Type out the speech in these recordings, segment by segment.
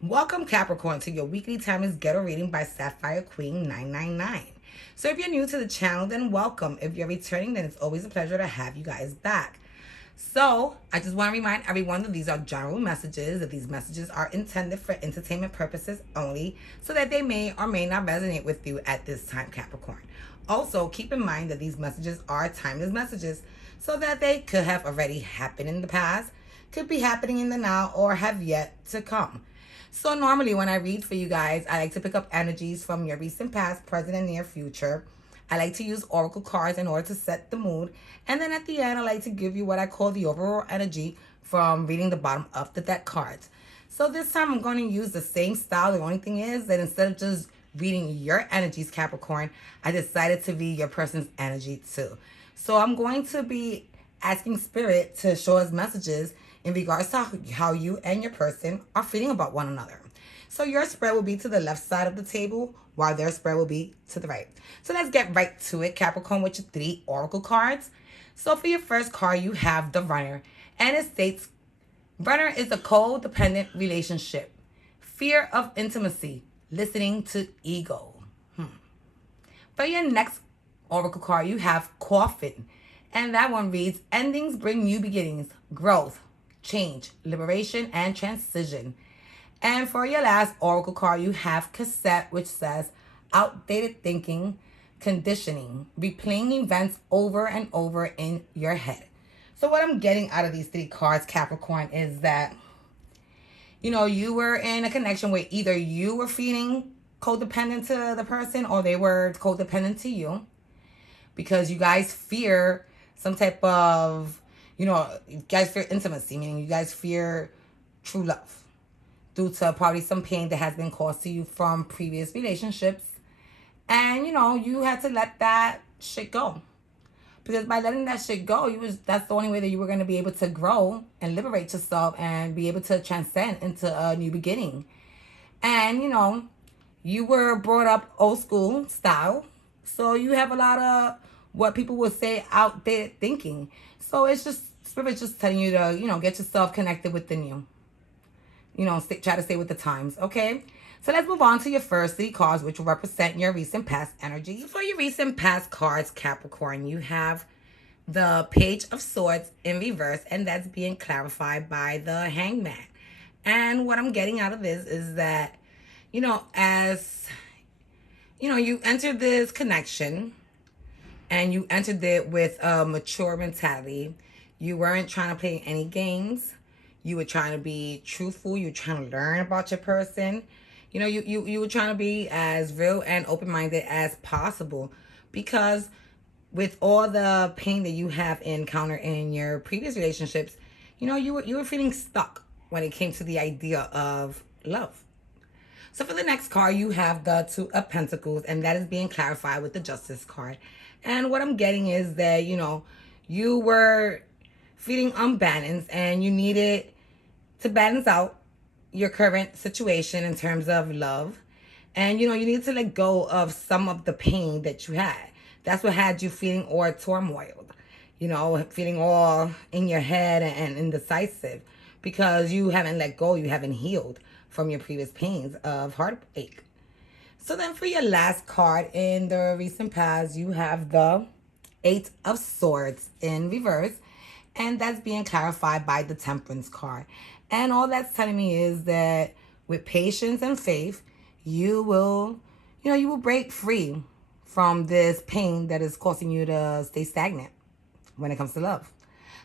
Welcome, Capricorn, to your weekly timeless Ghetto reading by Sapphire Queen 999. So if you're new to the channel, then welcome. If you're returning, then it's always a pleasure to have you guys back. So I just want to remind everyone that these are general messages, that these messages are intended for entertainment purposes only, so that they may or may not resonate with you at this time, Capricorn. Also, keep in mind that these messages are timeless messages, so that they could have already happened in the past, could be happening in the now, or have yet to come. So normally when I read for you guys, I like to pick up energies from your recent past, present, and near future. I like to use oracle cards in order to set the mood. And then at the end, I like to give you what I call the overall energy from reading the bottom of the deck cards. So this time I'm going to use the same style. The only thing is that instead of just reading your energies, Capricorn, I decided to read your person's energy too. So I'm going to be asking Spirit to show us messages in regards to how you and your person are feeling about one another. So your spread will be to the left side of the table, while their spread will be to the right. So let's get right to it, Capricorn, with your 3 oracle cards. So for your first card, you have the Runner. And it states, Runner is a codependent relationship. Fear of intimacy. Listening to ego. For your next oracle card, you have Coffin. And that one reads, Endings bring new beginnings, growth, change, liberation, and transition. And for your last oracle card, you have Cassette, which says outdated thinking, conditioning, replaying events over and over in your head. So what I'm getting out of these 3 cards, Capricorn, is that, you were in a connection where either you were feeling codependent to the person or they were codependent to you, because you guys fear some type of, you guys fear intimacy, meaning you guys fear true love due to probably some pain that has been caused to you from previous relationships. And, you had to let that shit go. Because by letting that shit go, that's the only way that you were going to be able to grow and liberate yourself and be able to transcend into a new beginning. And, you were brought up old school style. So you have a lot of what people would say outdated thinking. So it's just, Spirit's just telling you to, get yourself connected with the new. Try to stay with the times, okay? So let's move on to your first 3 cards, which will represent your recent past energy. For your recent past cards, Capricorn, you have the Page of Swords in reverse, and that's being clarified by the Hangman. And what I'm getting out of this is that, as, you entered this connection, and you entered it with a mature mentality. You weren't trying to play any games. You were trying to be truthful. You were trying to learn about your person. You were trying to be as real and open-minded as possible, because with all the pain that you have encountered in your previous relationships, you were feeling stuck when it came to the idea of love. So for the next card, you have the 2 of Pentacles, and that is being clarified with the Justice card. And what I'm getting is that, you were feeling unbalanced and you needed to balance out your current situation in terms of love. And, you need to let go of some of the pain that you had. That's what had you feeling all turmoiled, feeling all in your head and indecisive, because you haven't let go, you haven't healed from your previous pains of heartache. So then for your last card in the recent past, you have the 8 of Swords in reverse. And that's being clarified by the Temperance card. And all that's telling me is that with patience and faith, you will break free from this pain that is causing you to stay stagnant when it comes to love.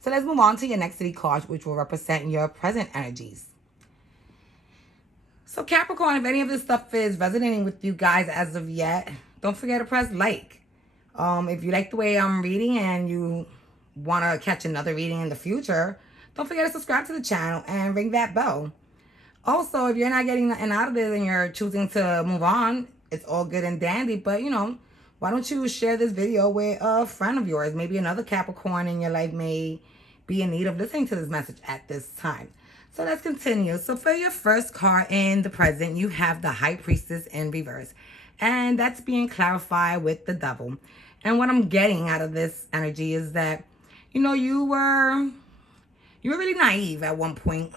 So let's move on to your next 3 cards, which will represent your present energies. So Capricorn, if any of this stuff is resonating with you guys as of yet, don't forget to press like. If you like the way I'm reading and you want to catch another reading in the future, don't forget to subscribe to the channel and ring that bell. Also, if you're not getting nothing out of this and you're choosing to move on, it's all good and dandy. But, why don't you share this video with a friend of yours? Maybe another Capricorn in your life may be in need of listening to this message at this time. So let's continue. So for your first card in the present, you have the High Priestess in reverse. And that's being clarified with the Devil. And what I'm getting out of this energy is that, you were really naive at one point.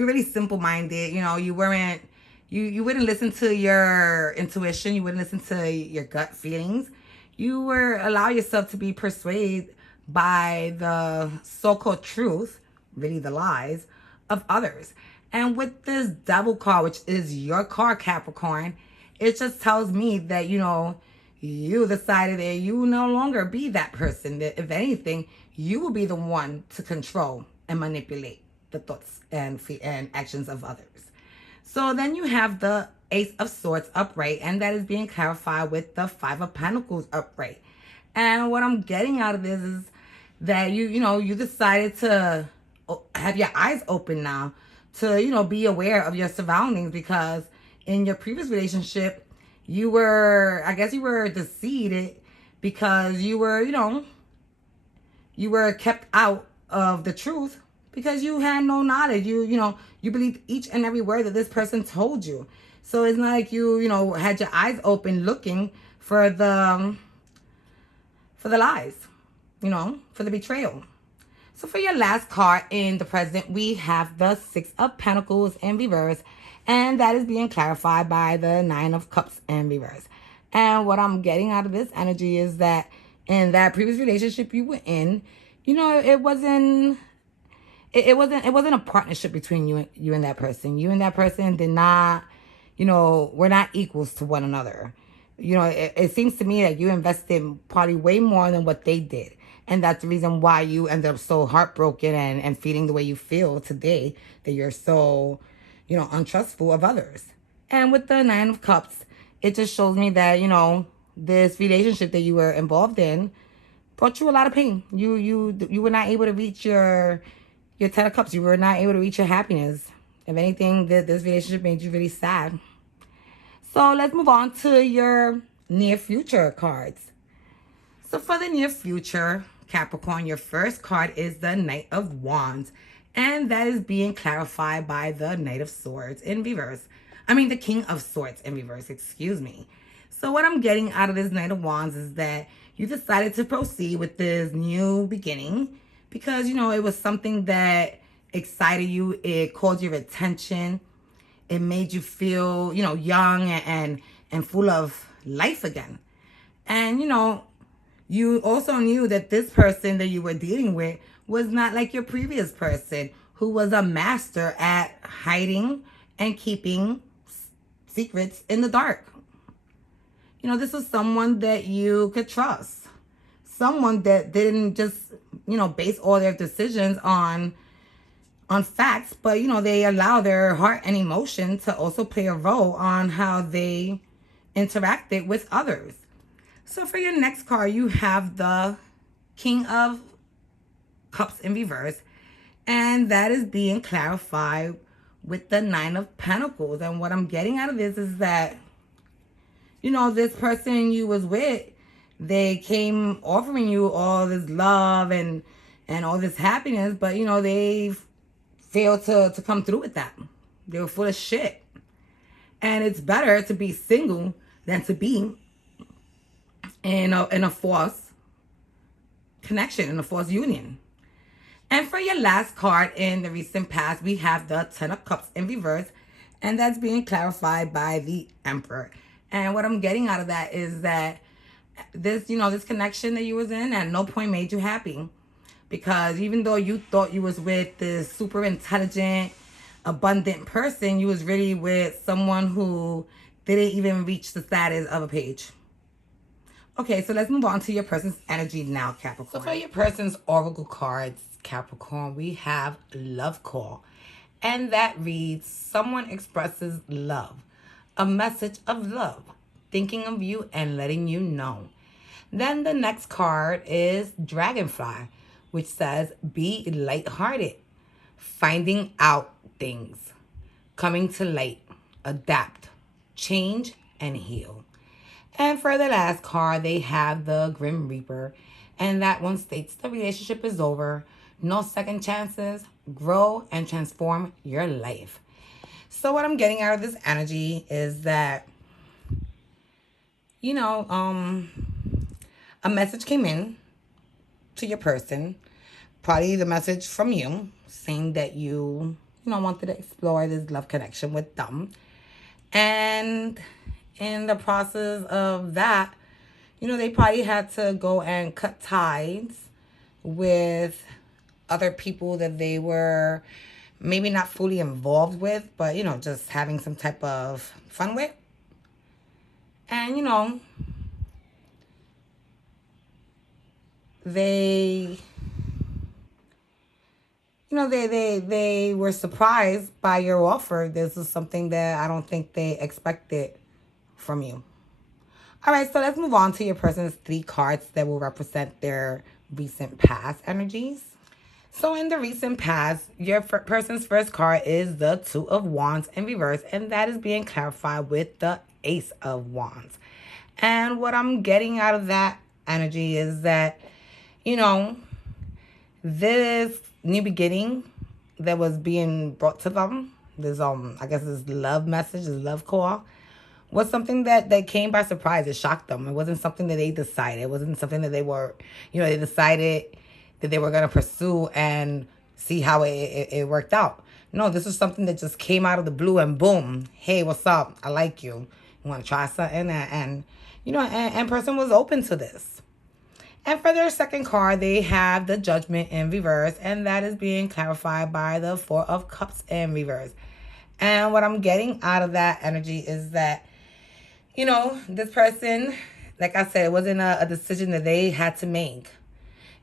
you're really simple-minded. You know, you weren't, you wouldn't listen to your intuition. You wouldn't listen to your gut feelings. You were allow yourself to be persuaded by the so-called truth, really the lies, of others. And with this devil card, which is your card, Capricorn, it just tells me that, you know, you decided that you will no longer be that person. That if anything, you will be the one to control and manipulate the thoughts and actions of others. So then you have the Ace of Swords upright, and that is being clarified with the Five of Pentacles upright. And what I'm getting out of this is that you decided to have your eyes open now to, be aware of your surroundings, because in your previous relationship, I guess you were deceived because you were kept out of the truth because you had no knowledge. You believed each and every word that this person told you. So it's not like you had your eyes open looking for the lies, for the betrayal. So for your last card in the present, we have the Six of Pentacles in reverse, and that is being clarified by the Nine of Cups in reverse. And what I'm getting out of this energy is that in that previous relationship you were in, it wasn't a partnership between you and that person. You and that person did not, were not equals to one another. It seems to me that you invested probably way more than what they did. And that's the reason why you ended up so heartbroken and feeling the way you feel today, that you're so, untrustful of others. And with the Nine of Cups, it just shows me that, this relationship that you were involved in brought you a lot of pain. You were not able to reach your Ten of Cups. You were not able to reach your happiness. If anything, this relationship made you really sad. So let's move on to your near future cards. So for the near future, Capricorn, your first card is the Knight of Wands. And that is being clarified by the Knight of Swords in reverse. The King of Swords in reverse, excuse me. So what I'm getting out of this Knight of Wands is that you decided to proceed with this new beginning because, it was something that excited you. It caught your attention. It made you feel, young and full of life again. And, you also knew that this person that you were dealing with was not like your previous person, who was a master at hiding and keeping secrets in the dark. This was someone that you could trust. Someone that didn't just, base all their decisions on facts, but, they allow their heart and emotion to also play a role on how they interacted with others. So for your next card, you have the King of Cups in reverse, and that is being clarified with the Nine of Pentacles. And what I'm getting out of this is that, this person you was with, they came offering you all this love and all this happiness, but, they failed to come through with that. They were full of shit. And it's better to be single than to be in a false connection, in a false union. And for your last card in the recent past, we have the Ten of Cups in reverse, and that's being clarified by the Emperor. And what I'm getting out of that is that this connection that you was in at no point made you happy, because even though you thought you was with this super intelligent, abundant person, you was really with someone who didn't even reach the status of a page. Okay, so let's move on to your person's energy now, Capricorn. So for your person's oracle cards, Capricorn, we have Love Call. And that reads, someone expresses love. A message of love. Thinking of you and letting you know. Then the next card is Dragonfly, which says, be lighthearted. Finding out things. Coming to light. Adapt. Change and heal. And for the last card, they have the Grim Reaper. And that one states the relationship is over. No second chances. Grow and transform your life. So what I'm getting out of this energy is that, a message came in to your person. Probably the message from you saying that you wanted to explore this love connection with them. And in the process of that, they probably had to go and cut ties with other people that they were maybe not fully involved with, but, just having some type of fun with. And, they they were surprised by your offer. This is something that I don't think they expected from you. All right, so let's move on to your person's 3 cards that will represent their recent past energies. So in the recent past, your person's first card is the 2 of Wands in reverse, and that is being clarified with the Ace of Wands. And what I'm getting out of that energy is that, this new beginning that was being brought to them, this I guess this love message, this love call, was something that came by surprise. It shocked them. It wasn't something that they decided. It wasn't something that they were, they decided that they were going to pursue and see how it worked out. No, this was something that just came out of the blue and boom. Hey, what's up? I like you. You want to try something? And person was open to this. And for their second card, they have the Judgment in reverse, and that is being clarified by the 4 of Cups in reverse. And what I'm getting out of that energy is that, this person, like I said, it wasn't a decision that they had to make.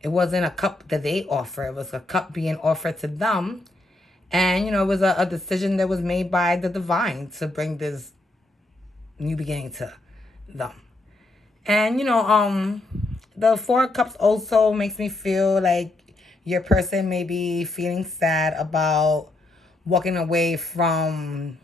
It wasn't a cup that they offer. It was a cup being offered to them. And, it was a decision that was made by the divine to bring this new beginning to them. And, the 4 of Cups also makes me feel like your person may be feeling sad about walking away from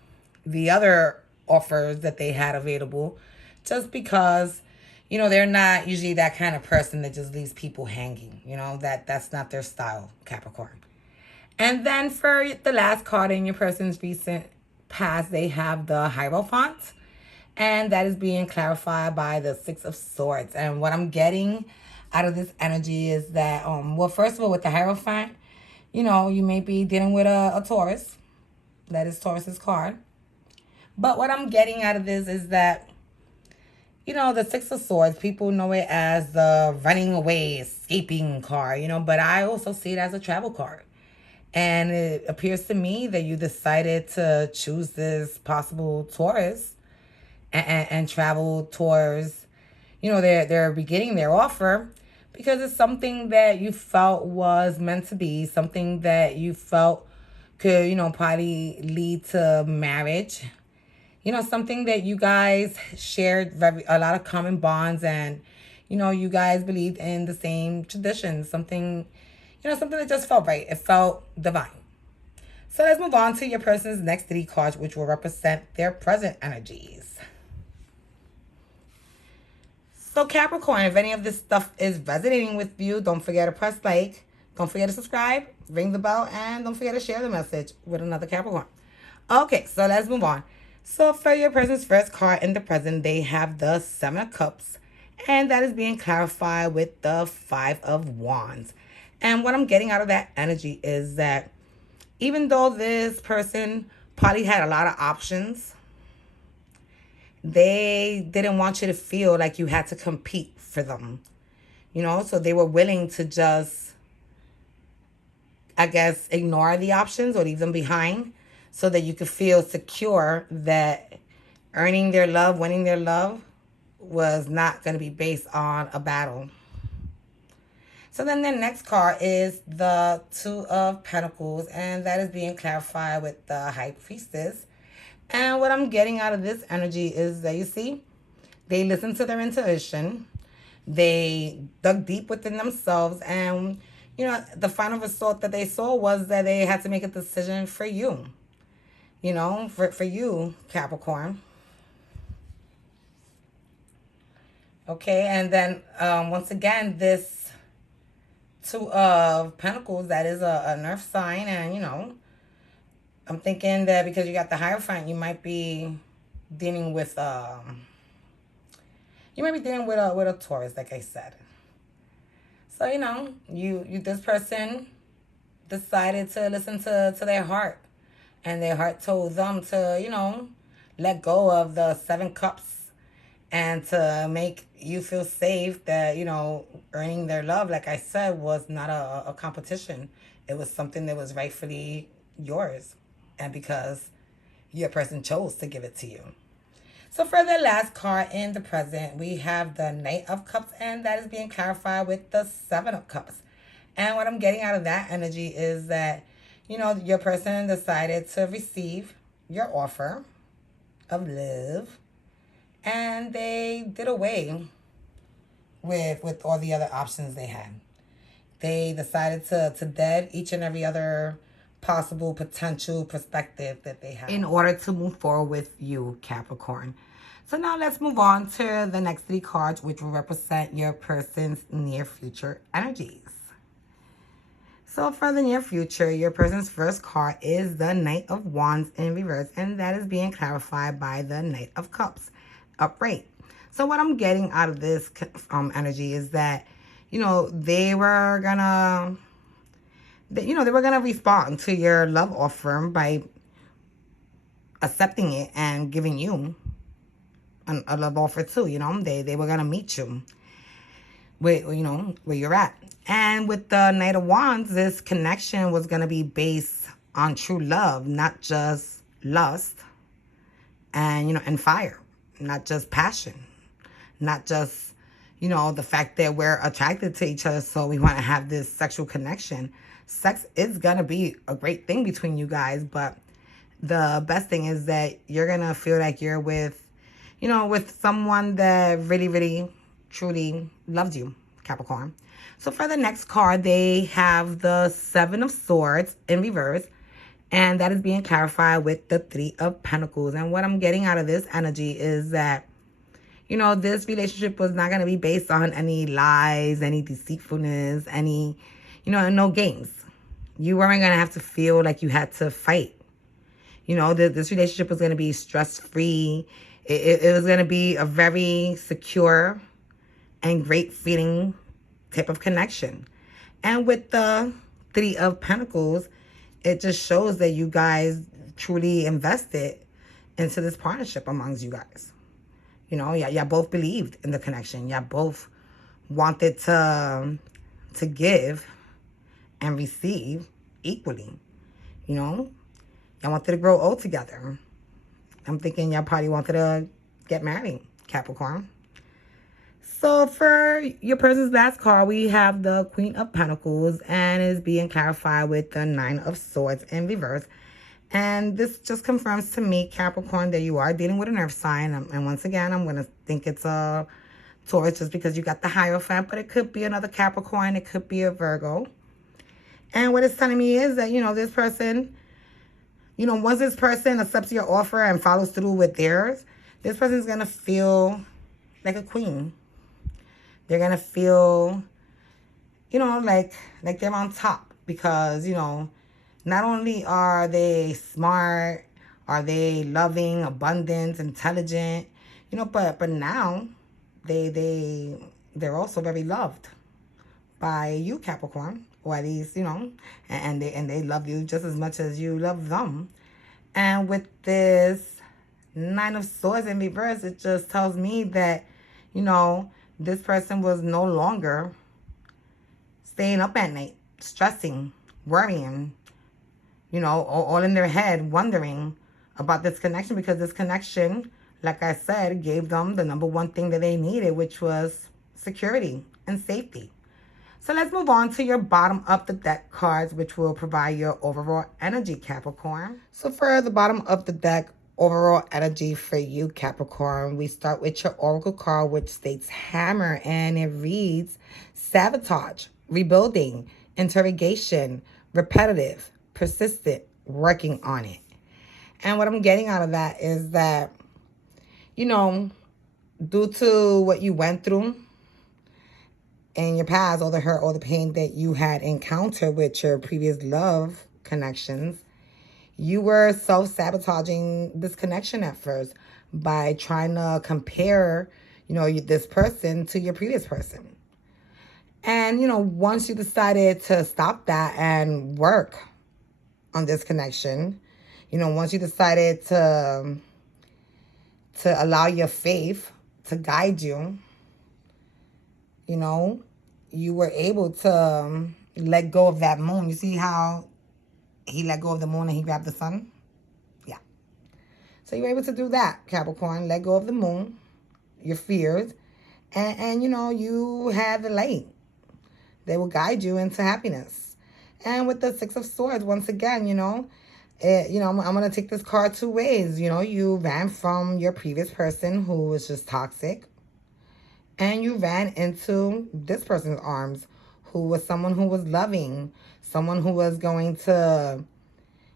the other offers that they had available, just because, they're not usually that kind of person that just leaves people hanging. That's not their style, Capricorn. And then for the last card in your person's recent past, they have the Hierophant. And that is being clarified by the 6 of Swords. And what I'm getting out of this energy is that, well, first of all, with the Hierophant, you may be dealing with a Taurus. That is Taurus's card. But what I'm getting out of this is that, the 6 of Swords, people know it as the running away, escaping card, but I also see it as a travel card. And it appears to me that you decided to choose this possible Taurus and travel towards, they're beginning their offer because it's something that you felt was meant to be, something that you felt could, probably lead to marriage, something that you guys shared a lot of common bonds, and, you guys believed in the same traditions, something that just felt right. It felt divine. So let's move on to your person's next 3 cards, which will represent their present energies. So Capricorn, if any of this stuff is resonating with you, don't forget to press like, don't forget to subscribe, ring the bell, and don't forget to share the message with another Capricorn. Okay, so let's move on. So for your person's first card in the present, they have the 7 of Cups, and that is being clarified with the 5 of Wands. And what I'm getting out of that energy is that even though this person probably had a lot of options, they didn't want you to feel like you had to compete for them. So they were willing to just, I guess, ignore the options or leave them behind so that you could feel secure that earning their love, winning their love was not going to be based on a battle. So then the next card is the 2 of Pentacles, and that is being clarified with the High Priestess. And what I'm getting out of this energy is that, you see, they listened to their intuition. They dug deep within themselves. And, the final result that they saw was that they had to make a decision for you. For you, Capricorn. Okay, and then once again, this 2 of Pentacles, that is an earth sign. And, I'm thinking that because you got the Hierophant, you might be dealing with a Taurus, like I said. So, you this person decided to listen to their heart. and their heart told them to, let go of the 7 cups and to make you feel safe that, earning their love, like I said, was not a competition. It was something that was rightfully yours. And because your person chose to give it to you. So for the last card in the present, we have the Knight of Cups, and that is being clarified with the Seven of Cups. And what I'm getting out of that energy is that, your person decided to receive your offer of love, and they did away with all the other options they had. They decided to dead each and every other possible potential perspective that they have in order to move forward with you, Capricorn. So now let's move on to the next 3 cards, which will represent your person's near future energies. So for the near future, your person's first card is the Knight of Wands in reverse, and that is being clarified by the Knight of Cups upright. So what I'm getting out of this energy is that, they were gonna respond to your love offer by accepting it and giving you a love offer too. They were gonna meet you where you're at. And with the Knight of Wands, this connection was gonna be based on true love, not just lust and fire, not just passion, not just the fact that we're attracted to each other, so we want to have this sexual connection. Sex is gonna be a great thing between you guys, but the best thing is that you're gonna feel like you're with someone that really, really, truly loves you, Capricorn. So for the next card, they have the Seven of Swords in reverse, and that is being clarified with the Three of Pentacles. And what I'm getting out of this energy is that, this relationship was not going to be based on any lies, any deceitfulness, any, no games. You weren't going to have to feel like you had to fight. This relationship was going to be stress-free. It was going to be a very secure and great feeling type of connection. And with the Three of Pentacles, it just shows that you guys truly invested into this partnership amongst you guys. Y'all both believed in the connection. Y'all both wanted to give and receive equally. Y'all wanted to grow old together. I'm thinking y'all probably wanted to get married, Capricorn. So for your person's last card, we have the Queen of Pentacles, and is being clarified with the Nine of Swords in reverse. And this just confirms to me, Capricorn, that you are dealing with an earth sign. And once again, I'm going to think it's a Taurus just because you got the Hierophant, but it could be another Capricorn. It could be a Virgo. And what it's telling me is that, this person, once this person accepts your offer and follows through with theirs, this person's going to feel like a queen. They're going to feel, like they're on top because, not only are they smart, are they loving, abundant, intelligent, but now they're also very loved by you, Capricorn, or at least, and they love you just as much as you love them. And with this Nine of Swords in reverse, it just tells me that, this person was no longer staying up at night, stressing, worrying, all in their head, wondering about this connection, because this connection, like I said, gave them the number one thing that they needed, which was security and safety. So let's move on to your bottom of the deck cards, which will provide your overall energy, Capricorn. So for the bottom of the deck, overall energy for you, Capricorn, we start with your Oracle card, which states Hammer, and it reads sabotage, rebuilding, interrogation, repetitive, persistent, working on it. And what I'm getting out of that is that, due to what you went through in your past, all the hurt, all the pain that you had encountered with your previous love connections, you were self-sabotaging this connection at first by trying to compare, this person to your previous person. And, once you decided to stop that and work on this connection, Once you decided to allow your faith to guide you, you were able to let go of that moon. You see how he let go of the moon and he grabbed the sun? Yeah. So you were able to do that, Capricorn. Let go of the moon, your fears, and you have the light. They will guide you into happiness. And with the Six of Swords, once again, I'm going to take this card two ways. You ran from your previous person who was just toxic. And you ran into this person's arms, who was someone who was loving, someone who was going to,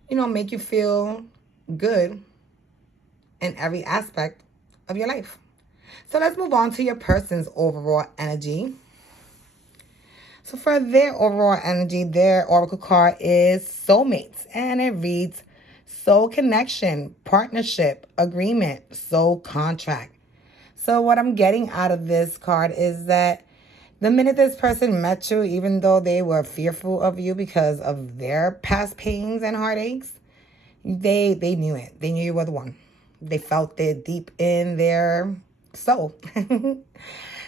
make you feel good in every aspect of your life. So let's move on to your person's overall energy. So for their overall energy, their oracle card is soulmates. And it reads soul connection, partnership, agreement, soul contract. So what I'm getting out of this card is that the minute this person met you, even though they were fearful of you because of their past pains and heartaches, they knew it. They knew you were the one. They felt it deep in their soul.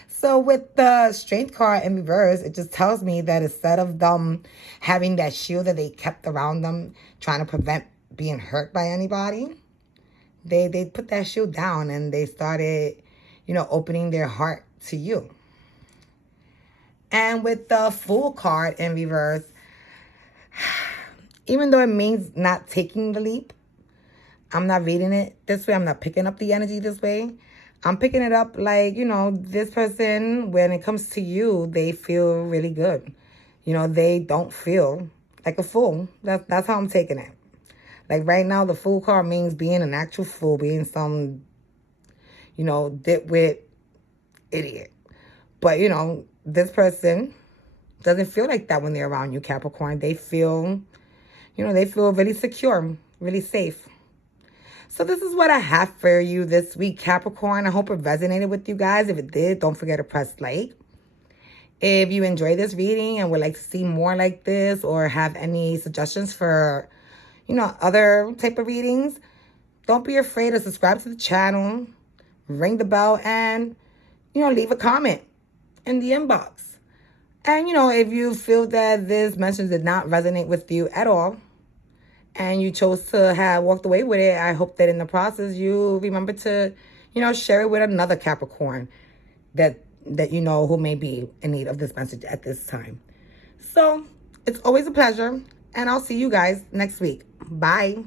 So with the Strength card in reverse, it just tells me that instead of them having that shield that they kept around them, trying to prevent being hurt by anybody, they put that shield down and they started, opening their heart to you. And with the Fool card in reverse, even though it means not taking the leap, I'm not reading it this way. I'm not picking up the energy this way. I'm picking it up like, this person, when it comes to you, they feel really good. They don't feel like a fool. That's how I'm taking it. Like right now, the Fool card means being an actual fool, being some, ditwit idiot. But, this person doesn't feel like that when they're around you, Capricorn. They feel, they feel really secure, really safe. So this is what I have for you this week, Capricorn. I hope it resonated with you guys. If it did, don't forget to press like. If you enjoyed this reading and would like to see more like this or have any suggestions for, other type of readings, don't be afraid to subscribe to the channel, ring the bell, and, leave a comment in the inbox. And, if you feel that this message did not resonate with you at all, and you chose to have walked away with it, I hope that in the process you remember to, share it with another Capricorn that who may be in need of this message at this time. So it's always a pleasure, and I'll see you guys next week. Bye.